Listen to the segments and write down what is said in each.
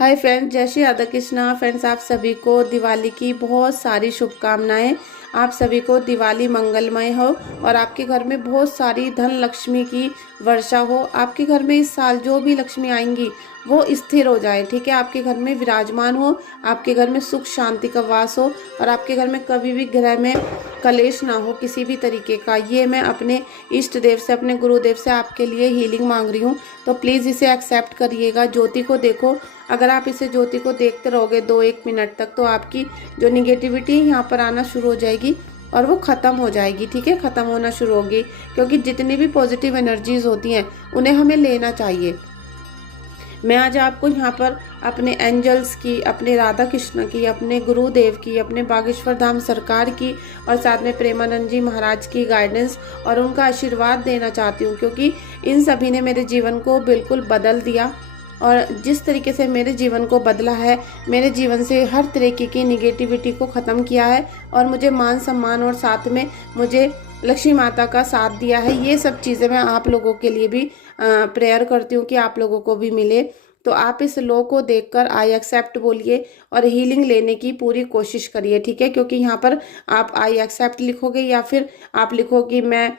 Hi friends, जय Shri Radha Krishna. Friends, आप सभी को दिवाली की बहुत सारी शुभकामनाएं। आप सभी को दिवाली मंगलमय हो और आपके घर में बहुत सारी धन लक्ष्मी की वर्षा हो। आपके घर में इस साल जो भी लक्ष्मी आएंगी वो स्थिर हो जाए, ठीक है। आपके घर में विराजमान हो, आपके घर में सुख शांति का वास हो और आपके घर में कभी भी ग्रह में कलेश ना हो किसी भी तरीके का। ये मैं अपने इष्ट देव से, अपने गुरुदेव से आपके लिए हीलिंग मांग रही हूँ, तो प्लीज़ इसे एक्सेप्ट करिएगा। ज्योति को देखो, अगर आप इसे ज्योति को देखते रहोगे 2-1 मिनट तक तो आपकी जो निगेटिविटी है यहाँ पर आना शुरू हो जाएगी और वो ख़त्म हो जाएगी, ठीक है। ख़त्म होना शुरू होगी, क्योंकि जितनी भी पॉजिटिव एनर्जीज होती हैं उन्हें हमें लेना चाहिए। मैं आज आपको यहाँ पर अपने एंजल्स की, अपने राधा कृष्ण की, अपने गुरुदेव की, अपने बागेश्वर धाम सरकार की और साथ में प्रेमानंद जी महाराज की गाइडेंस और उनका आशीर्वाद देना चाहती हूँ, क्योंकि इन सभी ने मेरे जीवन को बिल्कुल बदल दिया। और जिस तरीके से मेरे जीवन को बदला है, मेरे जीवन से हर तरीके की निगेटिविटी को ख़त्म किया है और मुझे मान सम्मान और साथ में मुझे लक्ष्मी माता का साथ दिया है। ये सब चीज़ें मैं आप लोगों के लिए भी प्रेयर करती हूँ कि आप लोगों को भी मिले। तो आप इस लो को देखकर आई एक्सेप्ट बोलिए और हीलिंग लेने की पूरी कोशिश करिए, ठीक है। क्योंकि यहाँ पर आप आई एक्सेप्ट लिखोगे या फिर आप लिखोगे मैं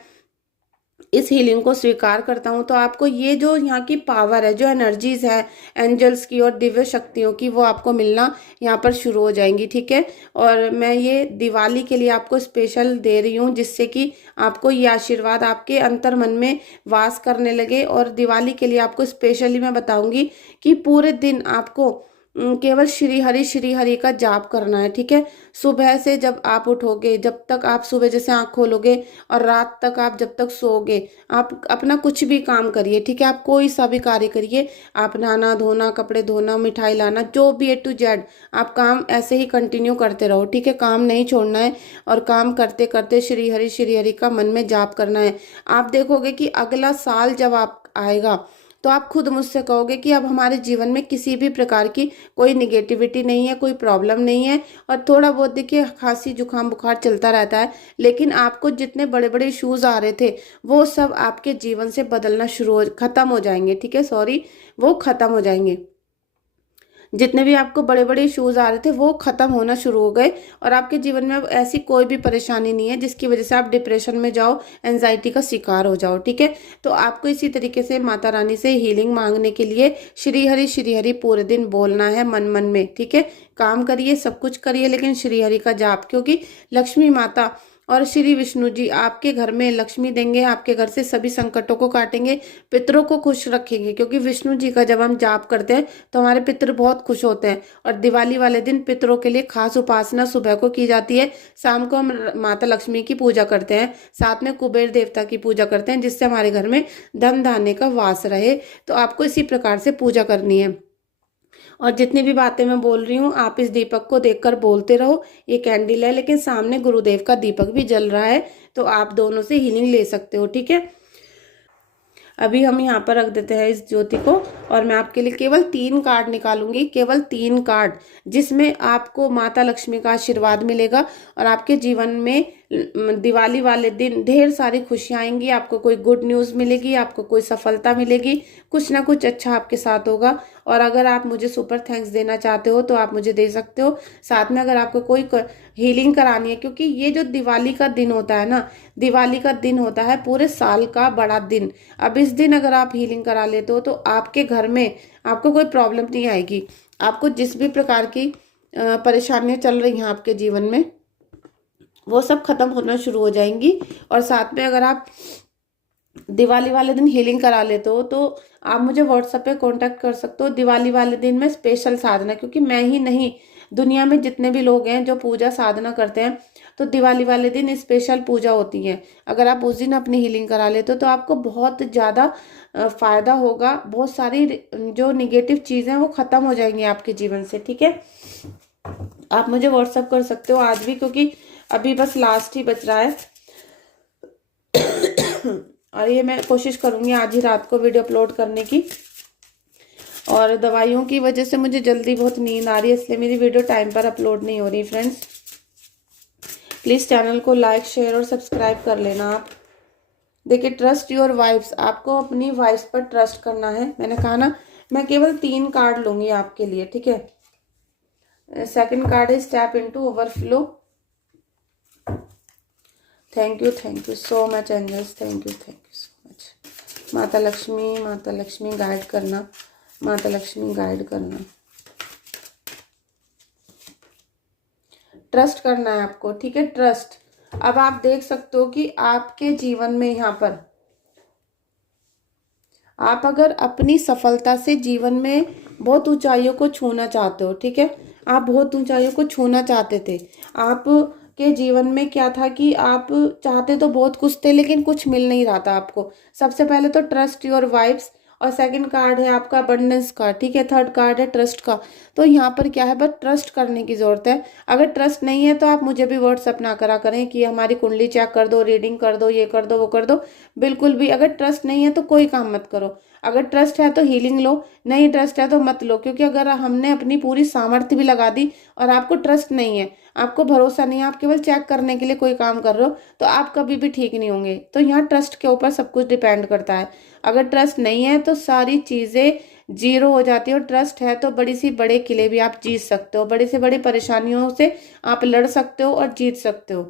इस हीलिंग को स्वीकार करता हूँ, तो आपको ये जो यहाँ की पावर है, जो एनर्जीज है एंजल्स की और दिव्य शक्तियों की, वो आपको मिलना यहाँ पर शुरू हो जाएंगी, ठीक है। और मैं ये दिवाली के लिए आपको स्पेशल दे रही हूँ, जिससे कि आपको ये आशीर्वाद आपके अंतर मन में वास करने लगे। और दिवाली के लिए आपको स्पेशली मैं बताऊंगी कि पूरे दिन आपको केवल श्री हरि का जाप करना है, ठीक है। सुबह से जब आप उठोगे, जब तक आप सुबह जैसे आँख खोलोगे और रात तक आप जब तक सोओगे, आप अपना कुछ भी काम करिए, ठीक है। आप कोई सा भी कार्य करिए, आप नहाना धोना, कपड़े धोना, मिठाई लाना, जो भी A to Z आप काम ऐसे ही कंटिन्यू करते रहो, ठीक है। काम नहीं छोड़ना है और काम करते करते श्री हरि का मन में जाप करना है। आप देखोगे कि अगला साल जब आप आएगा तो आप खुद मुझसे कहोगे कि अब हमारे जीवन में किसी भी प्रकार की कोई निगेटिविटी नहीं है, कोई प्रॉब्लम नहीं है। और थोड़ा बहुत देखिए खांसी जुकाम बुखार चलता रहता है, लेकिन आपको जितने बड़े बड़े इश्यूज आ रहे थे वो सब आपके जीवन से बदलना खत्म हो जाएंगे, ठीक है। सॉरी, वो खत्म हो जाएंगे। जितने भी आपको बड़े बड़े इश्यूज आ रहे थे वो खत्म होना शुरू हो गए और आपके जीवन में अब ऐसी कोई भी परेशानी नहीं है जिसकी वजह से आप डिप्रेशन में जाओ, एंजाइटी का शिकार हो जाओ, ठीक है। तो आपको इसी तरीके से माता रानी से हीलिंग मांगने के लिए श्री हरि पूरे दिन बोलना है मन मन में, ठीक है। काम करिए, सब कुछ करिए, लेकिन श्री हरि का जाप, क्योंकि लक्ष्मी माता और श्री विष्णु जी आपके घर में लक्ष्मी देंगे, आपके घर से सभी संकटों को काटेंगे, पितरों को खुश रखेंगे। क्योंकि विष्णु जी का जब हम जाप करते हैं तो हमारे पितर बहुत खुश होते हैं। और दिवाली वाले दिन पितरों के लिए खास उपासना सुबह को की जाती है, शाम को हम माता लक्ष्मी की पूजा करते हैं, साथ में कुबेर देवता की पूजा करते हैं, जिससे हमारे घर में धन धान्य का वास रहे। तो आपको इसी प्रकार से पूजा करनी है। और जितनी भी बातें मैं बोल रही हूँ आप इस दीपक को देखकर बोलते रहो। ये कैंडल है, लेकिन सामने गुरुदेव का दीपक भी जल रहा है, तो आप दोनों से हीलिंग ले सकते हो, ठीक है। अभी हम यहाँ पर रख देते हैं इस ज्योति को और मैं आपके लिए केवल 3 कार्ड निकालूंगी, केवल 3 कार्ड, जिसमें आपको माता लक्ष्मी का आशीर्वाद मिलेगा और आपके जीवन में दिवाली वाले दिन ढेर सारी खुशियाँ आएंगी। आपको कोई गुड न्यूज़ मिलेगी, आपको कोई सफलता मिलेगी, कुछ ना कुछ अच्छा आपके साथ होगा। और अगर आप मुझे सुपर थैंक्स देना चाहते हो तो आप मुझे दे सकते हो। साथ में अगर आपको कोई हीलिंग करानी है, क्योंकि ये जो दिवाली का दिन होता है ना, दिवाली का दिन होता है पूरे साल का बड़ा दिन। अब इस दिन अगर आप हीलिंग करा लेते हो तो आपके घर में आपको कोई प्रॉब्लम नहीं आएगी। आपको जिस भी प्रकार की परेशानियां चल रही हैं आपके जीवन में वो सब खत्म होना शुरू हो जाएंगी। और साथ में अगर आप दिवाली वाले दिन हीलिंग करा लेते हो तो आप मुझे व्हाट्सएप पे कांटेक्ट कर सकते हो। दिवाली वाले दिन में स्पेशल साधना, क्योंकि मैं ही नहीं, दुनिया में जितने भी लोग हैं जो पूजा साधना करते हैं, तो दिवाली वाले दिन स्पेशल पूजा होती है। अगर आप उस दिन अपनी हीलिंग करा लेते हो तो आपको बहुत ज़्यादा फायदा होगा। बहुत सारी जो निगेटिव चीज़ें हैं वो खत्म हो जाएंगी आपके जीवन से, ठीक है। आप मुझे व्हाट्सएप कर सकते हो आज भी, क्योंकि अभी बस लास्ट ही बच रहा है। और ये मैं कोशिश करूंगी आज ही रात को वीडियो अपलोड करने की। और दवाइयों की वजह से मुझे जल्दी बहुत नींद आ रही है, इसलिए मेरी वीडियो टाइम पर अपलोड नहीं हो रही। फ्रेंड्स, प्लीज़ चैनल को लाइक शेयर और सब्सक्राइब कर लेना आप। देखिए, ट्रस्ट योर वाइब्स, आपको अपनी वाइब्स पर ट्रस्ट करना है। मैंने कहा ना, मैं केवल 3 कार्ड लूंगी आपके लिए, ठीक है। सेकंड कार्ड है step into overflow. Thank you so much angels, thank you so much. माता लक्ष्मी गाइड करना, माता लक्ष्मी गाइड करना। ट्रस्ट करना है आपको, ठीक है, ट्रस्ट। अब आप देख सकते हो कि आपके जीवन में यहाँ पर आप अगर अपनी सफलता से जीवन में बहुत ऊंचाइयों को छूना चाहते हो, ठीक है, आप बहुत ऊंचाइयों को छूना चाहते थे। आप के जीवन में क्या था कि आप चाहते तो बहुत कुछ थे, लेकिन कुछ मिल नहीं रहा था आपको। सबसे पहले तो ट्रस्ट योर वाइब्स, और सेकंड कार्ड है आपका अबंडेंस का, ठीक है, थर्ड कार्ड है ट्रस्ट का। तो यहाँ पर क्या है, बस ट्रस्ट करने की जरूरत है। अगर ट्रस्ट नहीं है तो आप मुझे भी व्हाट्सअप ना करा करें कि हमारी कुंडली चेक कर दो, रीडिंग कर दो, ये कर दो, वो कर दो। बिल्कुल भी अगर ट्रस्ट नहीं है तो कोई काम मत करो। अगर ट्रस्ट है तो हीलिंग लो, नहीं ट्रस्ट है तो मत लो। क्योंकि अगर हमने अपनी पूरी सामर्थ्य भी लगा दी और आपको ट्रस्ट नहीं है, आपको भरोसा नहीं है, आप केवल चेक करने के लिए कोई काम कर रहे हो, तो आप कभी भी ठीक नहीं होंगे। तो यहाँ ट्रस्ट के ऊपर सब कुछ डिपेंड करता है। अगर ट्रस्ट नहीं है तो सारी चीजें जीरो हो जाती है, और ट्रस्ट है तो बड़ी सी बड़े किले भी आप जीत सकते हो, बड़ी से बड़ी परेशानियों से आप लड़ सकते हो और जीत सकते हो।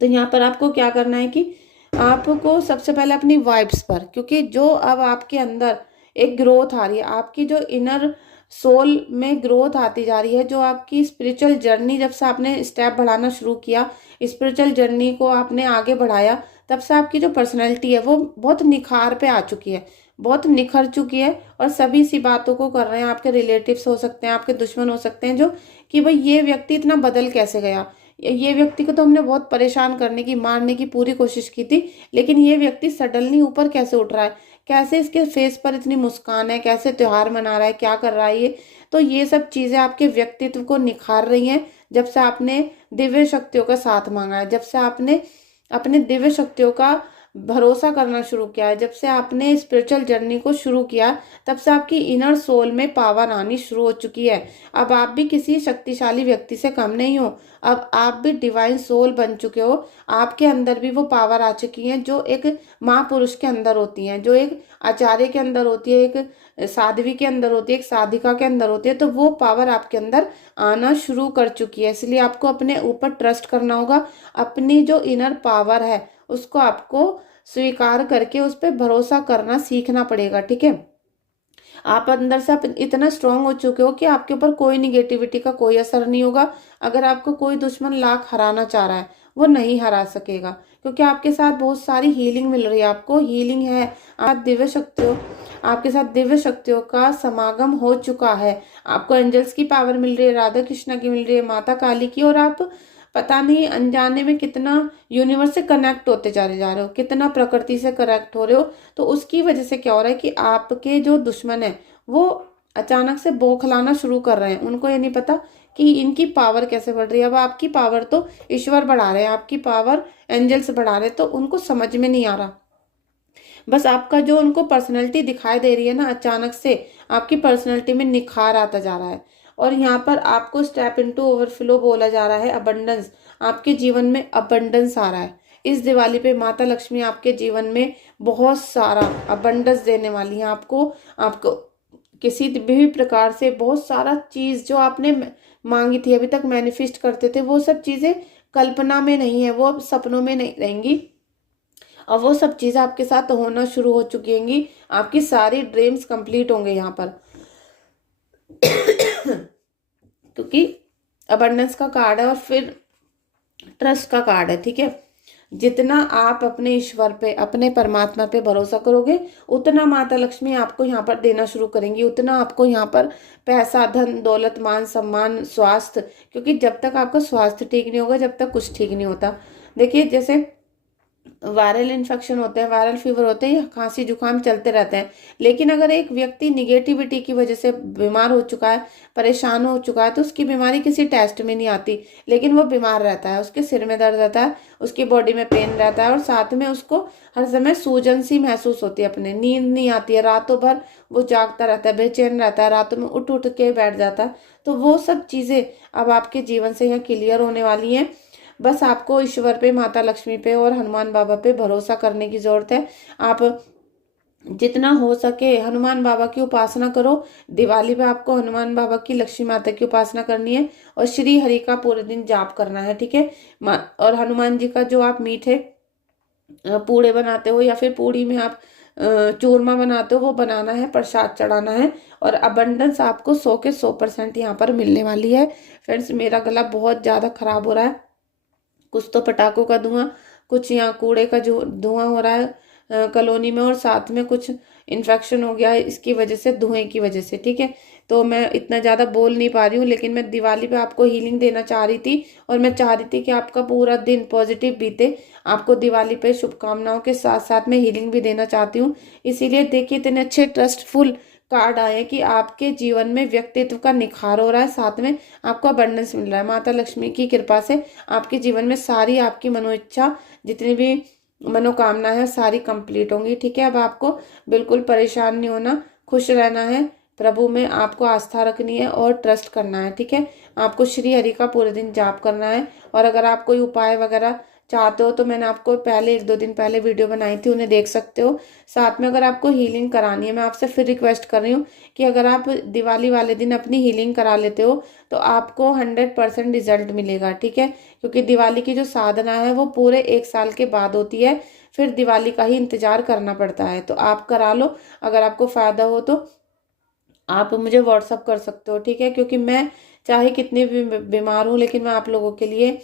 तो यहाँ पर आपको क्या करना है कि आपको सबसे पहले अपनी वाइब्स पर, क्योंकि जो अब आपके अंदर एक ग्रोथ आ रही है, आपकी जो इनर सोल में ग्रोथ आती जा रही है, जो आपकी स्पिरिचुअल जर्नी, जब से आपने स्टेप बढ़ाना शुरू किया, स्पिरिचुअल जर्नी को आपने आगे बढ़ाया, तब से आपकी जो पर्सनैलिटी है वो बहुत निखार पे आ चुकी है, बहुत निखर चुकी है। और सभी सी बातों को कर रहे हैं, आपके रिलेटिव्स हो सकते हैं, आपके दुश्मन हो सकते हैं, जो कि भाई ये व्यक्ति इतना बदल कैसे गया, ये व्यक्ति को तो हमने बहुत परेशान करने की, मारने की पूरी कोशिश की थी, लेकिन ये व्यक्ति सडनली ऊपर कैसे उठ रहा है, कैसे इसके फेस पर इतनी मुस्कान है, कैसे त्योहार मना रहा है, क्या कर रहा है ये। तो ये सब चीजें आपके व्यक्तित्व को निखार रही हैं, जब से आपने दिव्य शक्तियों का साथ मांगा है, जब से आपने अपने दिव्य शक्तियों का भरोसा करना शुरू किया है, जब से आपने स्पिरिचुअल जर्नी को शुरू किया, तब से आपकी इनर सोल में पावर आनी शुरू हो चुकी है। अब आप भी किसी शक्तिशाली व्यक्ति से कम नहीं हो, अब आप भी डिवाइन सोल बन चुके हो। आपके अंदर भी वो पावर आ चुकी है जो एक महापुरुष के अंदर होती है, जो एक आचार्य के अंदर होती है, एक साध्वी के अंदर होती है, एक साधिका के अंदर होती है। तो वो पावर आपके अंदर आना शुरू कर चुकी है। इसलिए आपको अपने ऊपर ट्रस्ट करना होगा। अपनी जो इनर पावर है उसको आपको स्वीकार करके उस पर भरोसा करना सीखना पड़ेगा, ठीक है। आप अंदर से आप इतना स्ट्रांग हो चुके हो कि आपके ऊपर कोई निगेटिविटी का कोई असर नहीं होगा। अगर आपको कोई दुश्मन लाख हराना चाह रहा है, वो नहीं हरा सकेगा, क्योंकि आपके साथ बहुत सारी हीलिंग मिल रही है। आपको हीलिंग है, आप दिव्य शक्तियों, आपके साथ दिव्य शक्तियों का समागम हो चुका है। आपको एंजल्स की पावर मिल रही है, राधा कृष्णा की मिल रही है, माता काली की, और आप पता नहीं अनजाने में कितना यूनिवर्स से कनेक्ट होते जा रहे हो, कितना प्रकृति से कनेक्ट हो रहे हो। तो उसकी वजह से क्या हो रहा है कि आपके जो दुश्मन है वो अचानक से बौखलाना शुरू कर रहे हैं। उनको ये नहीं पता कि इनकी पावर कैसे बढ़ रही है। अब आपकी पावर तो ईश्वर बढ़ा रहे हैं, आपकी पावर एंजल्स बढ़ा रहे हैं, तो उनको समझ में नहीं आ रहा। बस आपका जो उनको पर्सनैलिटी दिखाई दे रही है ना, अचानक से आपकी पर्सनैलिटी में निखार आता जा रहा है। और यहाँ पर आपको स्टेप इनटू ओवरफ्लो बोला जा रहा है, अबंडेंस। आपके जीवन में अबंडेंस आ रहा है। इस दिवाली पे माता लक्ष्मी आपके जीवन में बहुत सारा अबंडेंस देने वाली है। आपको आपको किसी भी प्रकार से बहुत सारा चीज जो आपने मांगी थी, अभी तक मैनिफेस्ट करते थे, वो सब चीजें कल्पना में नहीं है, वो अब सपनों में नहीं रहेंगी। और वो सब चीजें आपके साथ होना शुरू हो चुकी होंगी। आपकी सारी ड्रीम्स कंप्लीट होंगे यहाँ पर क्योंकि अबंडेंस का कार्ड है और फिर ट्रस्ट का कार्ड है, ठीक है। जितना आप अपने ईश्वर पे, अपने परमात्मा पे भरोसा करोगे, उतना माता लक्ष्मी आपको यहाँ पर देना शुरू करेंगी, उतना आपको यहाँ पर पैसा, धन दौलत, मान सम्मान, स्वास्थ्य। क्योंकि जब तक आपका स्वास्थ्य ठीक नहीं होगा, जब तक कुछ ठीक नहीं होता। देखिए जैसे वायरल इन्फेक्शन होते हैं, वायरल फीवर होते हैं, खांसी जुकाम चलते रहते हैं। लेकिन अगर एक व्यक्ति निगेटिविटी की वजह से बीमार हो चुका है, परेशान हो चुका है, तो उसकी बीमारी किसी टेस्ट में नहीं आती, लेकिन वो बीमार रहता है। उसके सिर में दर्द रहता है, उसकी बॉडी में पेन रहता है, और साथ में उसको हर समय सूजन सी महसूस होती है, अपने नींद नहीं आती है, रातों भर वो जागता रहता है, बेचैन रहता है, रातों में उठ उठ के बैठ जाता है। तो वो सब चीजें अब आपके जीवन से यहाँ क्लियर होने वाली हैं। बस आपको ईश्वर पे, माता लक्ष्मी पे और हनुमान बाबा पे भरोसा करने की जरूरत है। आप जितना हो सके हनुमान बाबा की उपासना करो। दिवाली पे आपको हनुमान बाबा की, लक्ष्मी माता की उपासना करनी है और श्री हरि का पूरे दिन जाप करना है, ठीक है। और हनुमान जी का जो आप मीठे पूड़े बनाते हो या फिर पूड़ी में आप चूरमा बनाते हो, वो बनाना है, प्रसाद चढ़ाना है। और अबंडेंस आपको 100% यहाँ पर मिलने वाली है। फ्रेंड्स, मेरा गला बहुत ज़्यादा खराब हो रहा है, कुछ तो पटाखों का धुआं, कुछ यहाँ कूड़े का जो धुआं हो रहा है कॉलोनी में, और साथ में कुछ इन्फेक्शन हो गया है इसकी वजह से, धुएं की वजह से, ठीक है। तो मैं इतना ज़्यादा बोल नहीं पा रही हूँ, लेकिन मैं दिवाली पे आपको हीलिंग देना चाह रही थी और मैं चाह रही थी कि आपका पूरा दिन पॉजिटिव बीते। आपको दिवाली पे शुभकामनाओं के साथ साथ मैं हीलिंग भी देना चाहती हूँ। इसीलिए देखिए, इतने अच्छे ट्रस्टफुल कार्ड आए कि आपके जीवन में व्यक्तित्व का निखार हो रहा है, साथ में आपको अबंडेंस मिल रहा है। माता लक्ष्मी की कृपा से आपके जीवन में सारी आपकी मनोइच्छा, जितनी भी मनोकामना है, सारी कंप्लीट होंगी, ठीक है। अब आपको बिल्कुल परेशान नहीं होना, खुश रहना है, प्रभु में आपको आस्था रखनी है और ट्रस्ट करना है, ठीक है। आपको श्री हरि का पूरे दिन जाप करना है। और अगर आप कोई उपाय वगैरह चाहते हो तो मैंने आपको पहले 1-2 दिन पहले वीडियो बनाई थी, उन्हें देख सकते हो। साथ में अगर आपको हीलिंग करानी है, मैं आपसे फिर रिक्वेस्ट कर रही हूँ कि अगर आप दिवाली वाले दिन अपनी हीलिंग करा लेते हो तो आपको 100% रिजल्ट मिलेगा, ठीक है। क्योंकि दिवाली की जो साधना है वो पूरे 1 साल के बाद होती है, फिर दिवाली का ही इंतजार करना पड़ता है। तो आप करा लो, अगर आपको फायदा हो तो आप मुझे व्हाट्सअप कर सकते हो, ठीक है। क्योंकि मैं चाहे कितनी भी बीमार हूँ, लेकिन मैं आप लोगों के लिए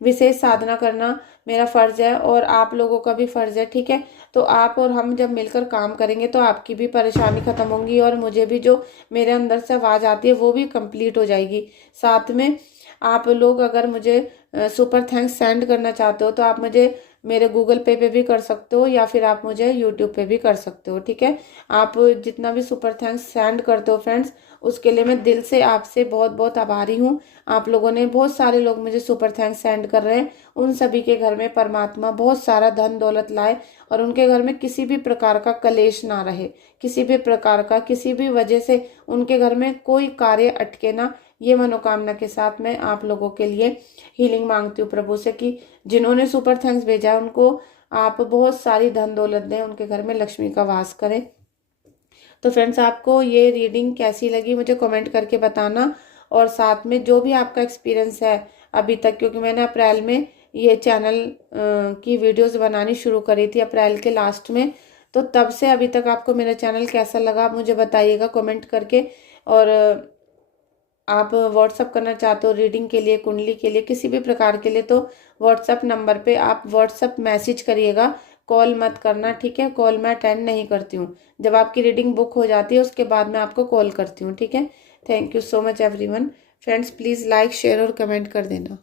विशेष साधना करना मेरा फर्ज है और आप लोगों का भी फर्ज है, ठीक है। तो आप और हम जब मिलकर काम करेंगे तो आपकी भी परेशानी खत्म होंगी और मुझे भी जो मेरे अंदर से आवाज़ आती है वो भी कंप्लीट हो जाएगी। साथ में आप लोग अगर मुझे सुपर थैंक्स सेंड करना चाहते हो तो आप मुझे मेरे गूगल पे भी कर सकते हो या फिर आप मुझे यूट्यूब पे भी कर सकते हो, ठीक है। आप जितना भी सुपर थैंक्स सेंड करते हो फ्रेंड्स, उसके लिए मैं दिल से आपसे बहुत बहुत आभारी हूँ। आप लोगों ने, बहुत सारे लोग मुझे सुपर थैंक्स सेंड कर रहे हैं। उन सभी के घर में परमात्मा बहुत सारा धन दौलत लाए और उनके घर में किसी भी प्रकार का कलेश ना रहे, किसी भी प्रकार का, किसी भी वजह से उनके घर में कोई कार्य अटके ना। ये मनोकामना के साथ मैं आप लोगों के लिए हीलिंग मांगती हूँ प्रभु से कि जिन्होंने सुपर थैंक्स भेजा है उनको आप बहुत सारी धन दौलत दें, उनके घर में लक्ष्मी का वास करें। तो फ्रेंड्स, आपको ये रीडिंग कैसी लगी मुझे कमेंट करके बताना। और साथ में जो भी आपका एक्सपीरियंस है अभी तक, क्योंकि मैंने अप्रैल में ये चैनल की वीडियोस बनानी शुरू करी थी, अप्रैल के लास्ट में, तो तब से अभी तक आपको मेरा चैनल कैसा लगा आप मुझे बताइएगा कमेंट करके। और आप व्हाट्सअप करना चाहते हो रीडिंग के लिए, कुंडली के लिए, किसी भी प्रकार के लिए, तो व्हाट्सअप नंबर पे आप व्हाट्सअप मैसेज करिएगा, कॉल मत करना, ठीक है। कॉल मैं अटेंड नहीं करती हूँ, जब आपकी रीडिंग बुक हो जाती है उसके बाद मैं आपको कॉल करती हूँ, ठीक है। Thank you so much everyone. Friends, please like, share और कमेंट कर देना।